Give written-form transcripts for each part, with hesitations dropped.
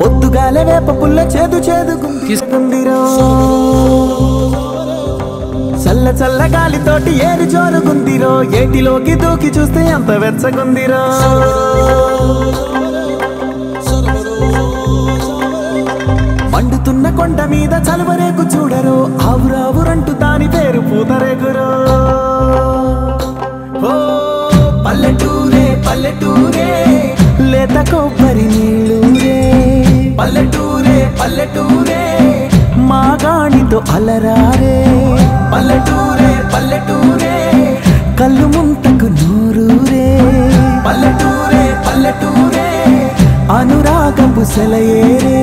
పొద్దుగాలే వేప పుల్ల చేదు చేదు గుందిరో చల్ల చల్ల గాలితోటి ఏరి జోరుగుందిరో ఏటిలోకి దూకి చూస్తే అంత వెచ్చగుందిరో మండుతున్న కొండ మీద చలువరేకు చూడరో ఆవురావురంటూ దాని పేరు పూతరేకురో ఓ పల్లెటూరే పల్లెటూరే లేత కొబ్బరి నీళ్ళూరే పల్లెటూరే పల్లెటూరే మాగాణితో అలరారే పల్లెటూరే పల్లెటూరే కళ్ళు ముంతకు నూరూరే పల్లెటూరే పల్లెటూరే అనురాగపు సెలయేరే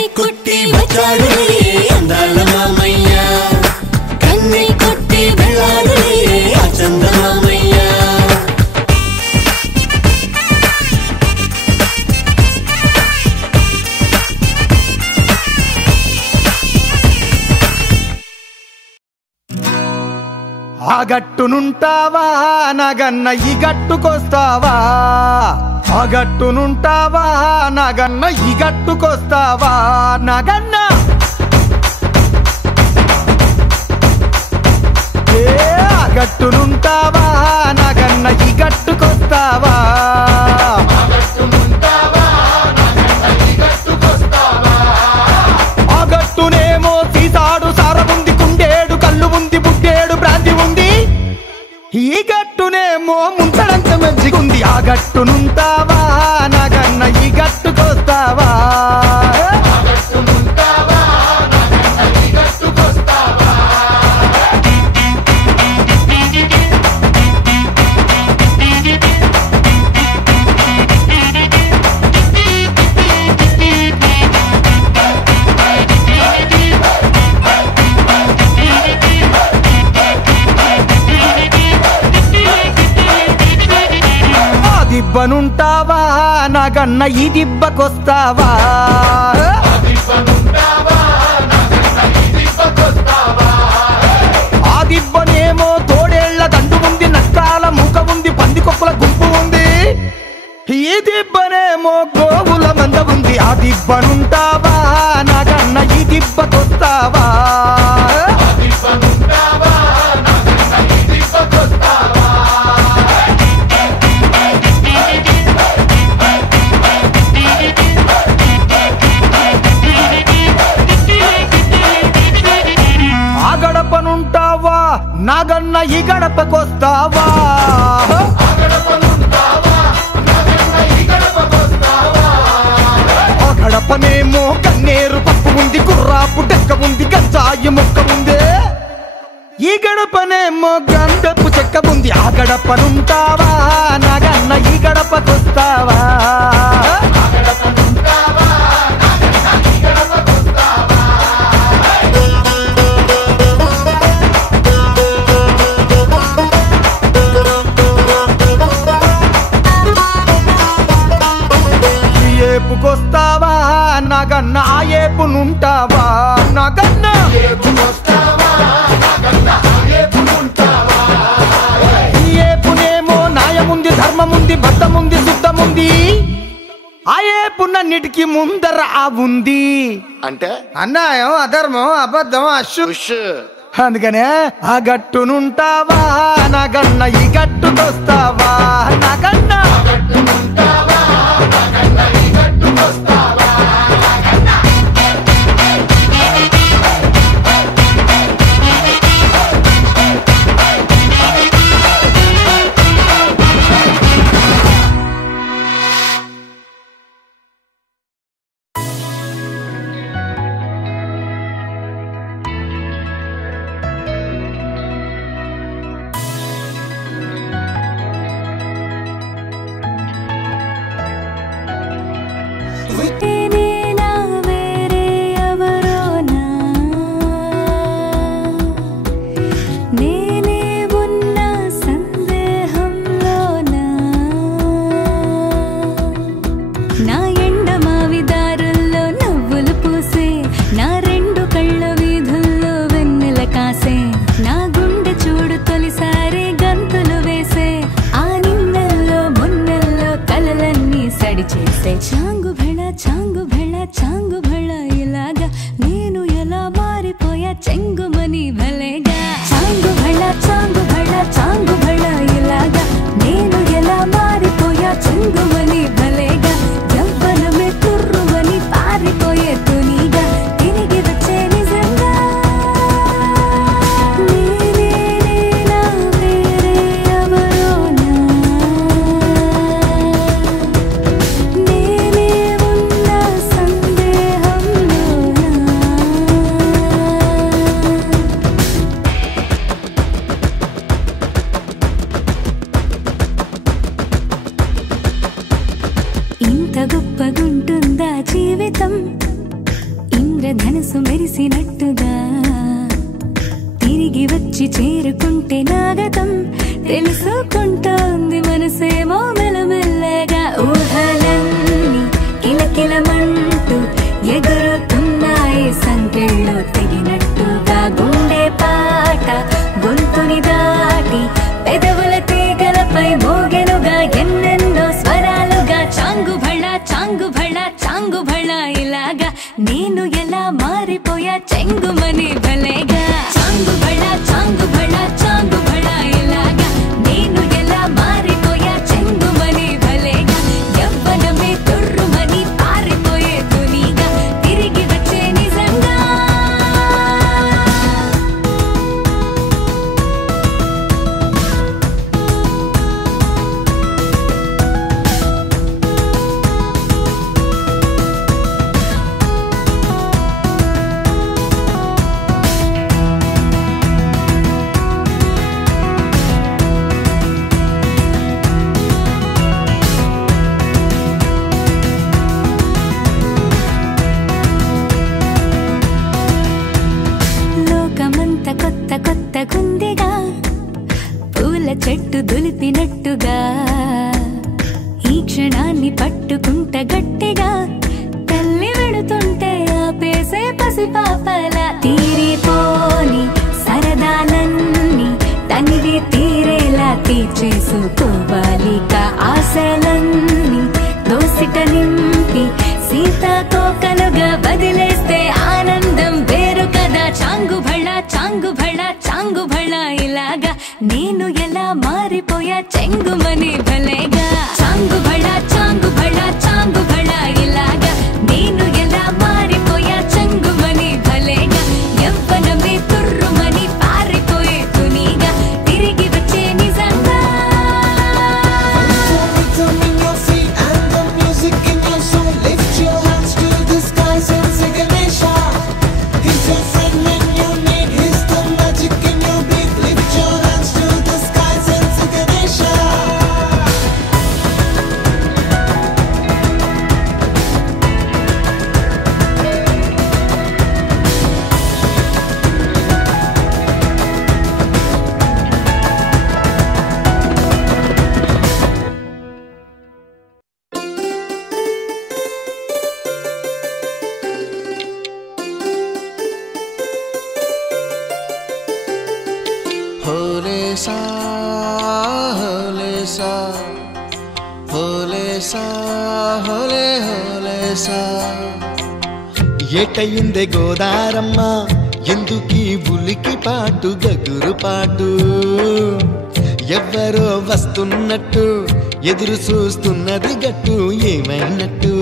కన్నై కొట్టి వచ్చాడు అందాల మామయ్య కన్నై కొట్టి వెళ్ళాడు ఆ చందమామయ్య ఆ గట్టునుంటావా నాగన్న ఈ గట్టుకొస్తావా ఆ గట్టునుంటావా నాగన్న ఈ గట్టుకొస్తావా నాగన్న ఆ గట్టునుంటావా నాగన్న ఈ గట్టుకొస్తావా ఆ గట్టునేమో సీసాడు సారముంది కుండేడు కళ్ళు ఉంది బుడ్డేడు భ్రాంతి ఉంది ఈ గట్టునేమో ముంచడంత మంచిగుంది ఆ గట్టునుంటావా నాగన్న ఈ గట్టుకొస్తావా దిబ్బనుంటావా నాగన్న ఈ దిబ్బకొస్తావా ఆ దిబ్బనేమో తోడేళ్ల దండు ఉంది నక్కాల మూక ఉంది పందికొక్కుల గుంపు ఉంది ఈ దిబ్బనేమో గోవుల మంద ఉంది ఆ దిబ్బనుంటావా నాగన్న ఈ దిబ్బకొస్తావా నాగన్న ఈ గడపకొస్తావా ఆ గడపనేమో కన్నేరు పప్పు ఉంది కుర్రాపు డెక్క ఉంది గంజాయి మొక్క ఉంది ఈ గడపనేమో గంధపు చెక్క ఉంది ఆ గడపనుంటావా నాగన్న ఈ గడపకొస్తావా ఏపుకొస్తావా నాగన్న ఆ ఏపునుంటావా నాగన్న ఈ ఏపునేమో న్యాయముంది ధర్మముంది బద్దముంది శుద్ధముంది ఆ ఏపునన్నిటికీ ముందర ఆ ఉంది అంటే అన్యాయం అధర్మం అబద్ధం అశు అందుకనే ఆ గట్టునుంటావా నాగన్న ఈ గట్టుకొస్తావా నాగన్న With ఇంద్రధనుసు మెరిసినట్టుగా తిరిగి వచ్చి చేరుకుంటే నాగతం తెలుసుకుంటోంది మనసేమో మెల్లమెల్లగా ఊహలన్నీ కిలకిలమంటూ ఎగురుతున్నాయి సంకెళ్ళు తెగినట్టుగా గుండె పాట గొంతుని దాటి పెదవుల తీగలపై మోగెనుగా ఎన్నెన్నో స్వరాలుగా చాంగు భళ చాంగు భళ ఇలాగా నేను ఎలా మారిపోయా చెంగుమని భలేగా చాంగు భళ ఇలాగా నేను ఎలా మారిపోయా చెంగుమని భలేగా యవ్వనమే తుర్రుమని పారిపోయే తునిగా తిరిగి వచ్చే నిజంగా కొత్తగుందిగా పూల చెట్టు దులిపినట్టుగా ఈ క్షణాన్ని పట్టుకుంట గట్టిగా తల్లి వెడుతుంటే ఆపేసే పసిపాపల తీరిపోని సరదాలన్నీ తనివి తీరేలా తీర్చేసుకోవాలిక ఆశలన్నీ దోసిట నింపి సీతాకోకలుగా వదిలేస్తే ఆనందం వేరు కదా చాంగు భళ ఇలాగా నేను ఎలా మారిపోయా చెంగుమని భలేగా చాంగు భళ ఇలాగా నేను ఎలా మారిపోయా చెంగుమని భలేగా యవ్వనమే తుర్రుమని పారిపోయే తునిగా తిరిగి వచ్చే నిజంగా ఏటయిందే గోదారమ్మ ఎందుకీ బులికి పాటు గగురు పాటు ఎవ్వరో వస్తున్నట్టు ఎదురు చూస్తున్నది గట్టు ఏమైనట్టు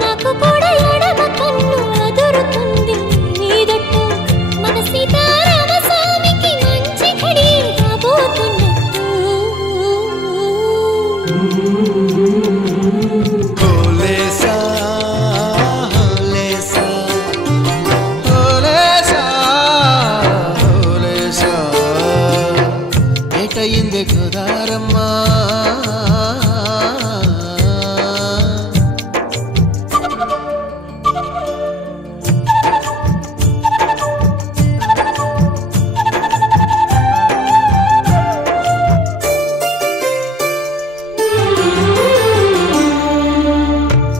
నాకు కూడా ఎడమ కన్ను అదురుతుంది నీదట్టు మన సీతారామ స్వామికి మంచి ఘడి రాబోతున్నట్టు ఏటయిందే గోదారమ్మ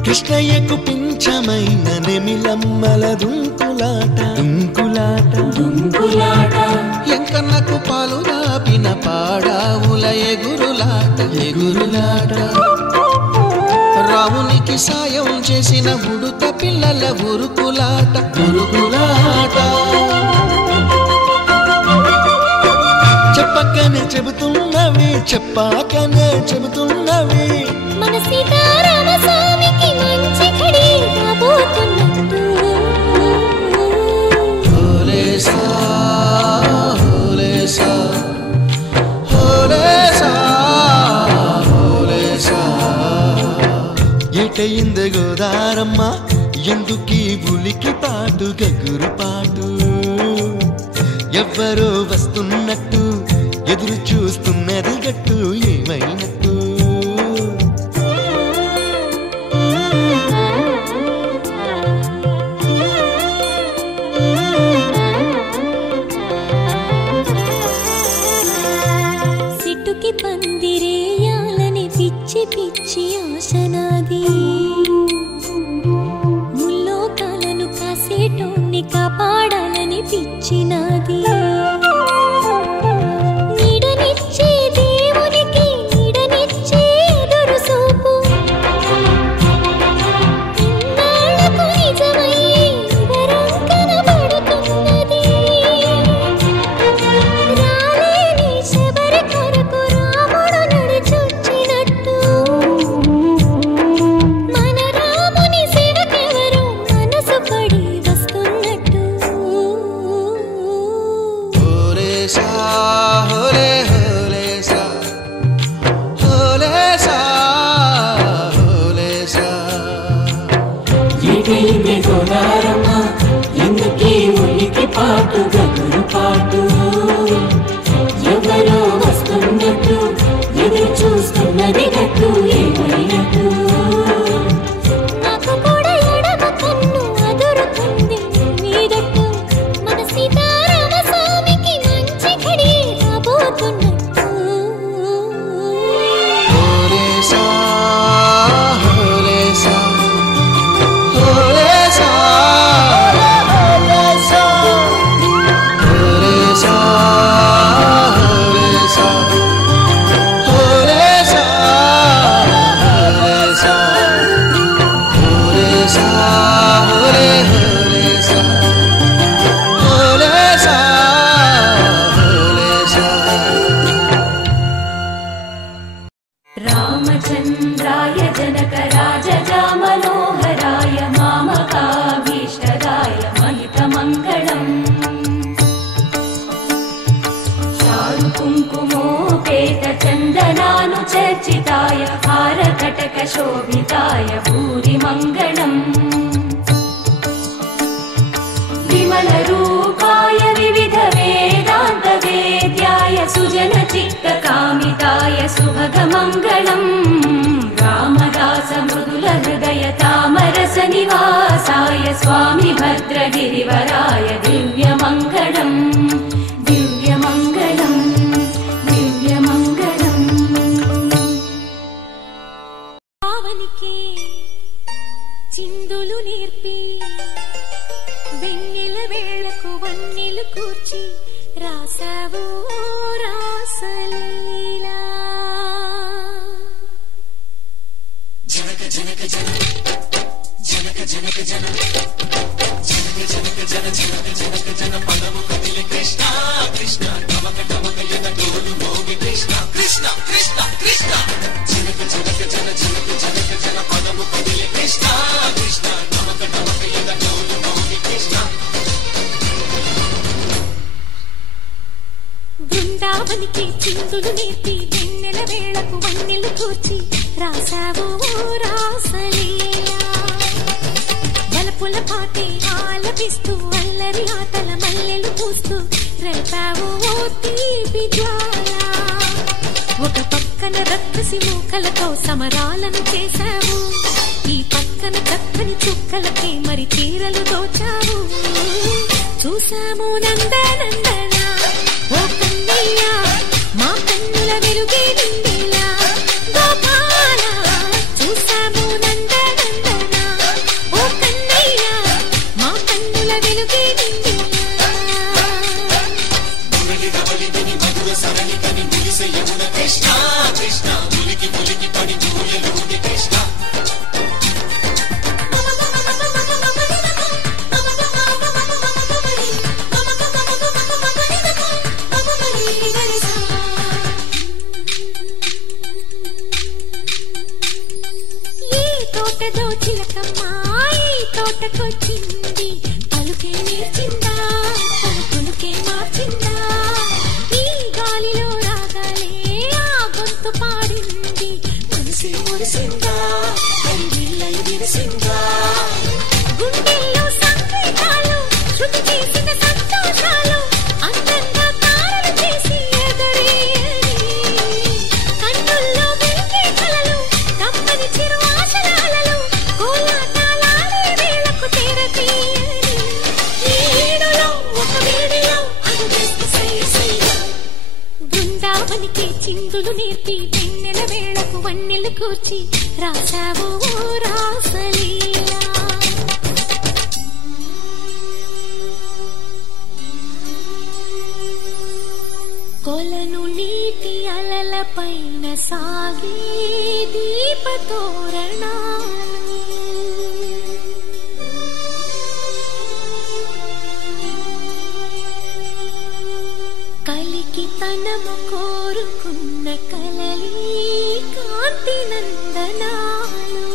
కృష్ణయ్యకు పింఛమైన నెమిలమ్మల దుంకులాట ఎంకన్నకు పాలు రాపిన పాడావుల ఎగురులాట రామునికి సాయం చేసిన ఉడుత పిల్లల ఉరుకులాట చెప్పకనే చెబుతున్నవి మన సీతారామ స్వామికి మంచి ఘడి రాబోతున్నట్టు ఏటయిందే గోదారమ్మ ఎందుకీ బులికి పాటు గగురు పాటు ఎవ్వరో వస్తున్నట్టు ఎదురు చూస్తున్నది గట్టు ఏమైనట్టు తెచ్చినది నీడనిచ్చే దేవునికి నీడనిచ్చే ఎదురు చూపు ఇన్నాళ్లకు నిజమయ్యే వరం కనబడుతున్నది రాలేని శబరి కొరకు రాముడు నడిచొచ్చినట్టు మన రాముని సేవకెవరో మనసు పడి వస్తున్నట్టు ఎందుకే ఉలికి పాటు గగురు పాటు ఎవరో వస్తున్నట్టు ఎదురు చూస్తున్నది గట్టు ఏమైనట్టు నాకు కూడా ఎడమ కన్ను అదురుతుంది మీదట్టు మన సీతారామ స్వామికి మంచి ఘడి రాబోతున్నట్టు రామచంద్రాయ జనక రాజజా మనోహరాయ మామకాభీష్టదాయ మహితమంగళం చారు కుంకుమోపేత చందనాను చర్చితాయ హారకటక శోభితాయ భూరి మంగళం విమల రూపాయ వివిధ వేదాంత వేద్యాయ సుజన చిత్త కామితాయ సుభగ మంగళం రామదాస మృదుల హృదయ తామరస నివాసాయ స్వామి భద్రగిరివరాయ దివ్య మంగళం దివ్య మంగళం దివ్య మంగళం పావనికే చిందులు నేర్పి వెన్నెల వేళకు వన్నెలు కూర్చి రాసావో రాసలీలా జనక జనక జన జనక జనక జన జనక జనక జన జనక జనక జన పదము కదిలి కృష్ణ కృష్ణ టమక టమక యద డోలు మోగి కృష్ణ కృష్ణ కృష్ణ కృష్ణ జనక జనక జన జనక జనక జన పదము కదిలి కృష్ణ కృష్ణ టమక టమక యద డోలు మోగి కృష్ణ బృందావనికి చిందులు నేర్పి వెన్నెల వేళకు వన్నెలు కూర్చి రాసావో రాసలీలా బలపుల పాటే ఆలపిస్తూ అల్లరి ఆటల మల్లెలు పూస్తూ రేపావో తీపి జ్వాల ఒక పక్కన రక్కసి మూకలతో సమరాలను చేశావు ఈ పక్కన చక్కని చుక్కలకి మరి చీరలు దోచావు చూసాము నందనందన ఓ కన్నయ్య మా కన్నుల వెలుగే నిండిలా గోపాల చూసాము నందనందన ఓ కన్నయ్య మా కన్నుల వెలుగే నిండిలా మురళి ధవళిని మధుర సరళికని మురిసె యమున కృష్ణ కృష్ణ పులికి పులికి పడి జూయలుడి కృష్ణ తోటలో చిలకమ్మ ఈ తోటకొచ్చింది పలుకే నేర్చిందా పలుకులుకే మార్చిందా ఈ గాలిలో రాగాలే ఆ గొంతు పాడింది మనసు మురిసిందా కళ్ళై విరిసిందా గుండెల్లో సంకేతాలు శృతి చేసిన సంతోషాలు అందంగా తారలు చేసి ఎగరేయని కన్నుల్లో వెలిగే కలలు కమ్మని చిరు ఆశలాలలో కోలాటాలాడే వేళకు తెరతీయని ఈ ఏడులో ఒక వేడిలో అడుగేస్తూ సైసైగా బృందావనికి చిందులు నేర్పి వెన్నెల వేళకు వన్నెలు కూర్చి రాసావో రాసలీలా సగను నీటి అలల పైన సాగే దీపతోరణాలు కలికి తనము కోరుకున్న కలలి కాంతి నందనాలు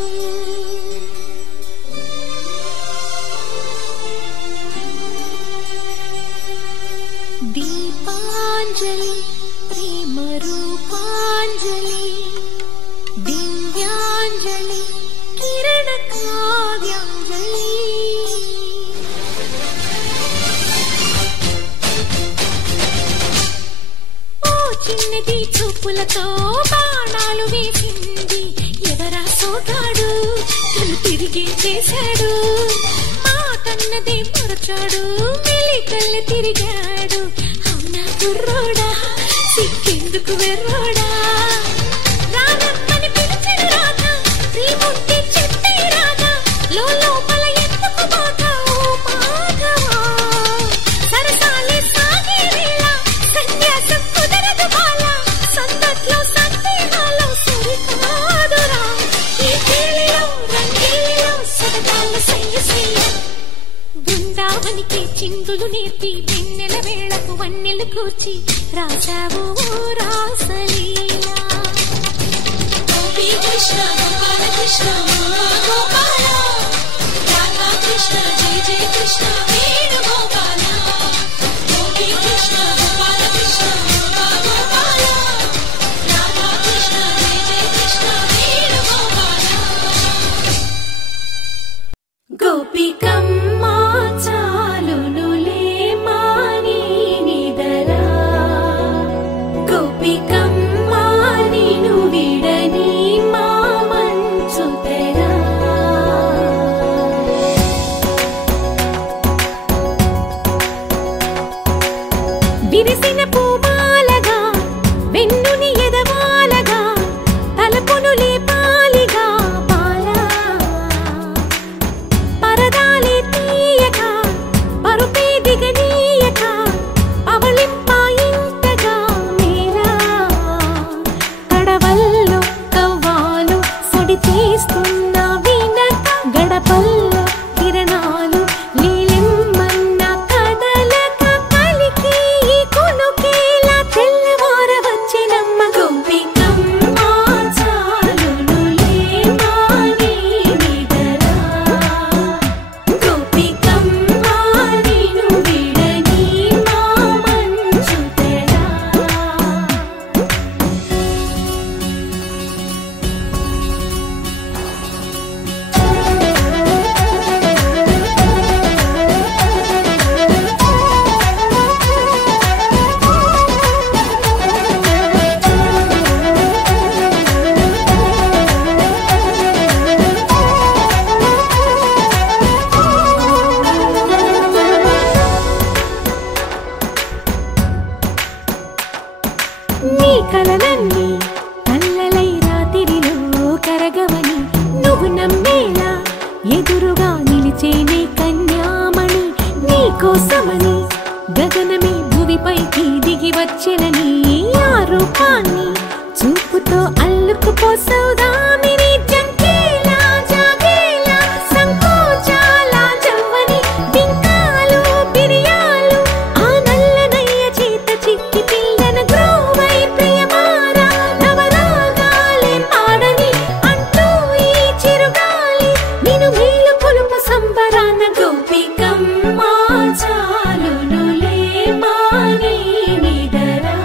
దీపాంజలి ప్రేమ రూపాంజలి దివ్యాంజలి కిరణ కావ్యాంజలి ఓ చిన్నది చూపులతో బాణాలు వేసింది ఎవరా సోగాడు తను తిరిగి చేశాడు మాటన్నది మరచాడు మెలికల్లి తిరిగాడు అవునా కుర్రోడా సిక్కెందుకు వెర్రోడా రానమ్మని పిలిచెడు రాగా శ్రీమూర్తి చెప్పే రాగా లోపల ఎందుకు బాధ ఓ మాధవా సరసాలే సాగే వేళ సన్యాసం కుదరదు బాల సందట్లో సందేహాలు సరికాదురా ఈ కేళిలో రంగేలిలో సరదాల సయ్య సయ్య బృందావనికి చిందులు నేర్పి వెన్నెల వేళకు వన్నెలు కూర్చి రాశావు రాసలీలా గోపీ కృష్ణ గోపాల కృష్ణ గోపాల రాధా కృష్ణ జయ జయ కృష్ణ వేణు గోపాల గోపీ కృష్ణ గోపాల కృష్ణ గోపాల రాధా కృష్ణ జయ జయ కృష్ణ వేణు గోపాల గోపికమ్మ చాలునులే మాని నిదరా గోపికమ్మ నిను విడని మా మంచు తెరా విరిసిన పూమాలగా వెన్నుని ఎదవాలగా తలపును లేపాలిగా బాలా పరదాలే తీయక పరుపే దిగనీయక అవలింపాయింతగా మేరా కడవల్లో కవ్వాలు సడి తీస్తున్న వినక గడపల్లో కిరణాలు లీలిమ్మన్న కదలక కలికి ఈ కొనుకేలా తెల్లవార వచ్చినమ్మ గోపికమ్మ చాలునులే మాని నిదరా గోపికమ్మ నిను విడని మా మంచు తెరా నీ కలలన్నీ కల్లలై రాత్రిలో కరగవని నువ్వు నమ్మేలా ఎదురుగా నిలిచేనే కన్యామణి నీ కోసమని గగనమే భువిపైకి దిగి వచ్చెనని ఆ రూపాన్ని చూపుతో అల్లుకుపోసౌదామిని జంకేలా జాగేలా సంకోచాల జవ్వని బింకాలు బిరియాలు ఆ నల్లనయ్య చేత చిక్కి పిల్లన గ్రోవై ప్రియమారా నవరాగాలే పాడని అంటూ ఈ చిరుగాలి నిన్ను మేలు కొలుపు సంబరాన గోపికమ్మ చాలునులే మాని నిదరా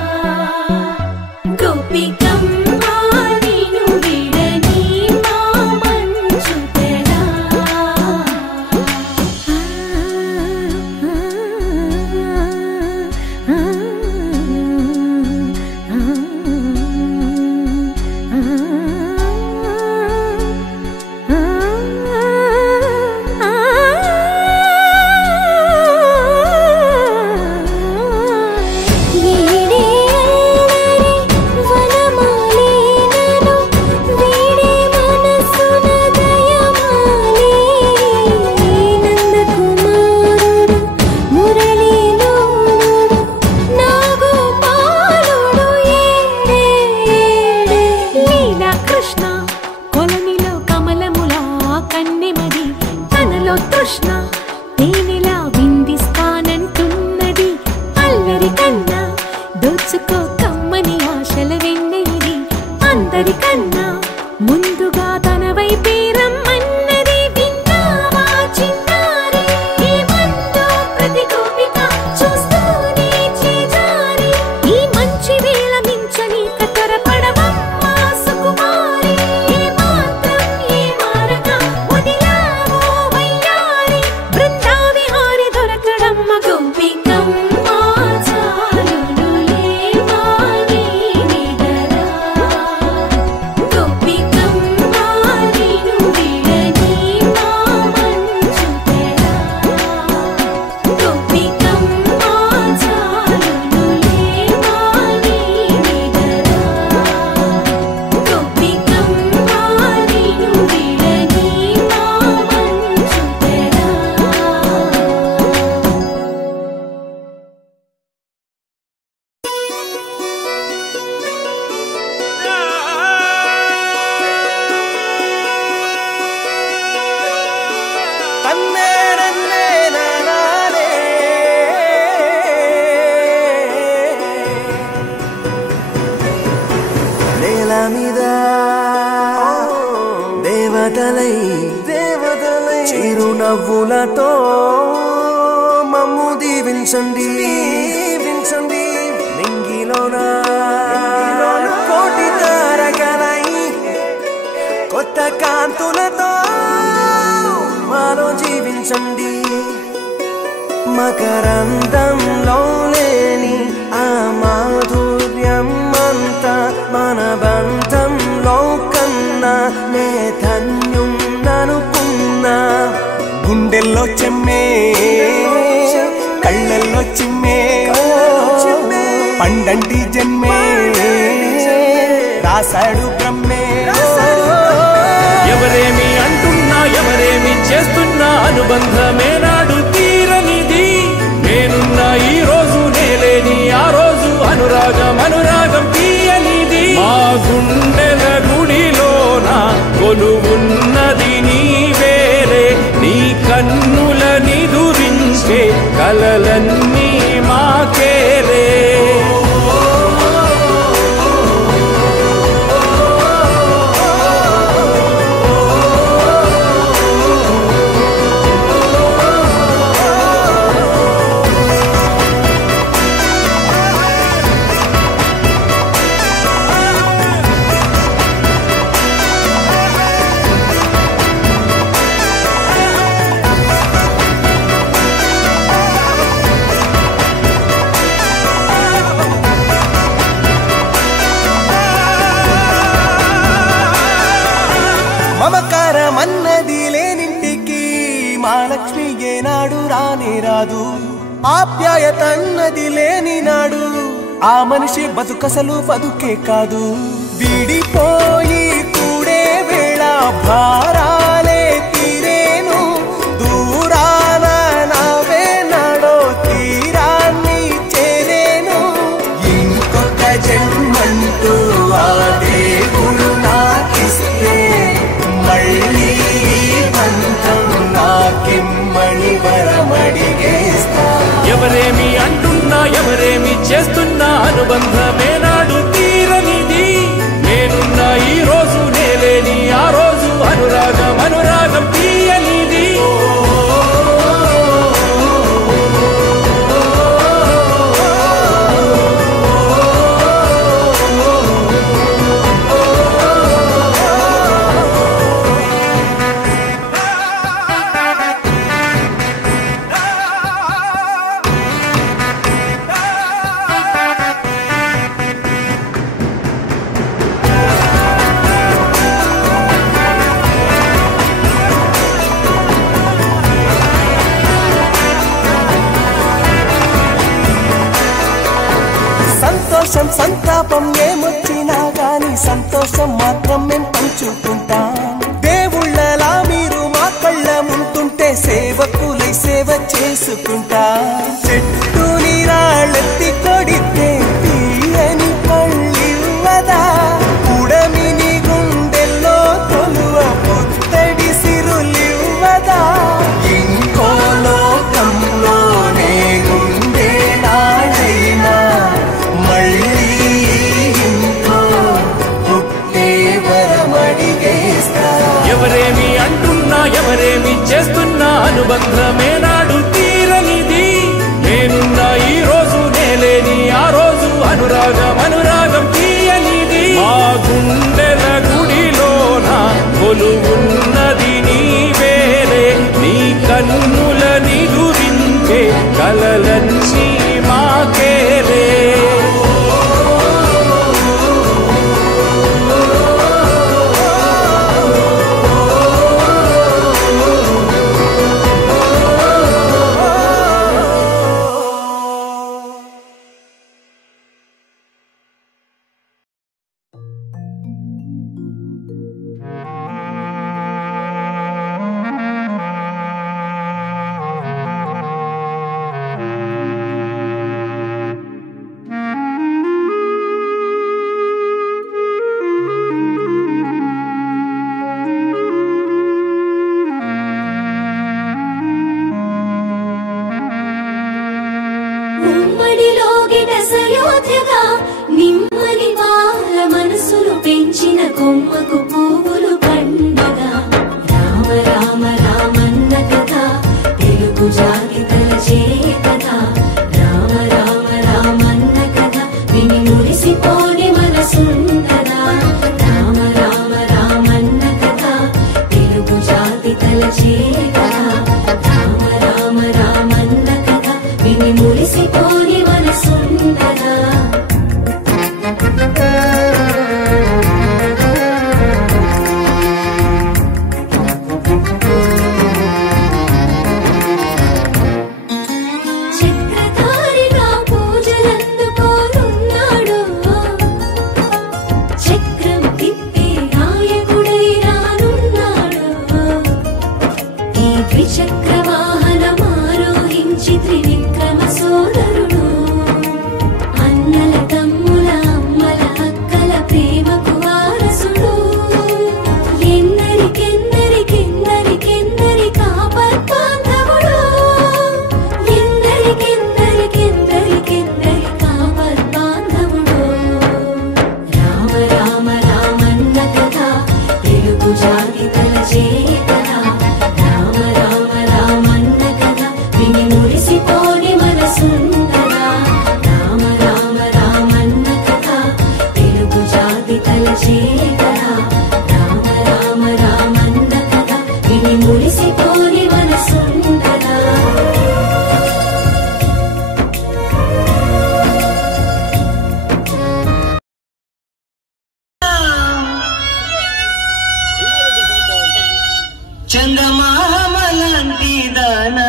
నవ్వులతో మమ్ము దీవించండి నింగిలోన కోటి తారకలై కొత్త కాంతులతో మాలో జీవించండి మకరందంలో లేని ఆ మాధుర్యం అంతా మన బంధంలో కన్నా నే ధన్యున్ననుకున్నా గుండెల్లో చెమ్మే కళ్ళల్లో చిమ్మే పండంటి జన్మే రాసాడు బ్రహ్మే ఎవరేమి అంటున్నా ఎవరేమి చేస్తున్నా అనుబంధమే నాడు తీరనిది నేనున్నా ఈ రోజు నేలేని ఆ రోజు అనురాగం తీయనిది మా గుండెల గుడిలోన కొలువున్నది నీ వేరే నీ కన్నుల నిదురించే కలలన్నీ మాకేరే మమకారమన్నది లేనింటికి మహాలక్ష్మి ఏనాడు రానే రాదు ఆప్యాయతన్నది లేని నాడు ఆ మనిషి బతుకసలు బతుకే కాదు విడిపోయి కూడే వేళ భారాలే తీరేను దూరాన నావే నాడో తీరాన్ని చేరేను ఇంకొక జన్మంటూ ఆ దేవుడు నాకిస్తే మళ్ళీ బంధం నాకిమ్మని వరమడిగేస్తా ఎవరేమి అంటున్నా ఎవరేమి చేస్తున్నా అనుబంధమే నాడు తీరనిది నేనున్నా ఈ రోజు నేలేని ఆ రోజు అనురాగం తీయనిది సంతోషం సంతాపం ఏమొచ్చినా గాని సంతోషం మాత్రం మేం పంచుకుంటాం దేవుళ్ళలా మీరు మా కళ్ళ ముందుంటే సేవకులై సేవ చేసుకుంటా చెట్టు నీరాళ్ళెత్తి కొడితే తీయని పళ్ళివ్వదా ఉడమిని గుండెల్లో కొలువ పుత్తడి సిరులివ్వదా ఇంకో లోకంలోనే గుండె నాడైనా మళ్ళీ ఇంకో పుట్టే వరమడిగేస్తా ఎవరేమి అంటున్నా ఎవరేమి చేస్తున్నా అనుబంధమే నాడు తీరనిది నేనున్నా ఈ రోజు నేలేని ఆ రోజు అనురాగం తీయనిది మా గుండెల గుడిలోన కొలువున్నది నీ వేరే నీ కన్నుల నిదురించే కలలన్నీ మాకేరే సయోధ్యగా నిమ్మని వాళ్ళ మనసులు పెంచిన కొమ్మకు పువ్వులు పండుగ రామ రామ రామన్న కథ తెలుగు జాతి తలచే కదా రామ రామ రామన్న కదా విని మురిసిపోని మనసుంటదా రామ రామ రామన్న కదా తెలుగు జాతి తలచే కదా రామ రామ రామన్న కదా విని మురిసిపోని మనసుంటదా చక్రధారిగా పూజలందుకోనున్నాడు చక్రం తిప్పే నాయకుడై రానున్నాడు ఈ ద్విచక్ర వాహనం ఆరోహించి త్రివిక్రమ సోదరుడు అన్నల తమ్ముల అమ్మల అక్కల ప్రేమకు వారసుడు ఎందరికెందరికెందరికెందరి కాపర్బాంధవుడు ఎందరికెందరికెందరికెందరి కాపర్బాంధవుడు రామ రామ రామన్న కదా తెలుగు జాతి తలచే కదా రామ రామ రామన్న కదా విని మురిసిపోని మనసుంటదా రామ రామ రామన్న కదా తెలుగు జాతి తలచే కదా రామ రామ రామన్న కదా విని మురిసిపోని మనసుంటదా చందమామలాంటి దానా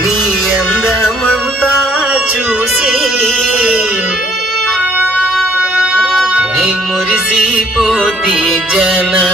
నీ అందమంతా చూసి నీ మురిసిపోతే జనా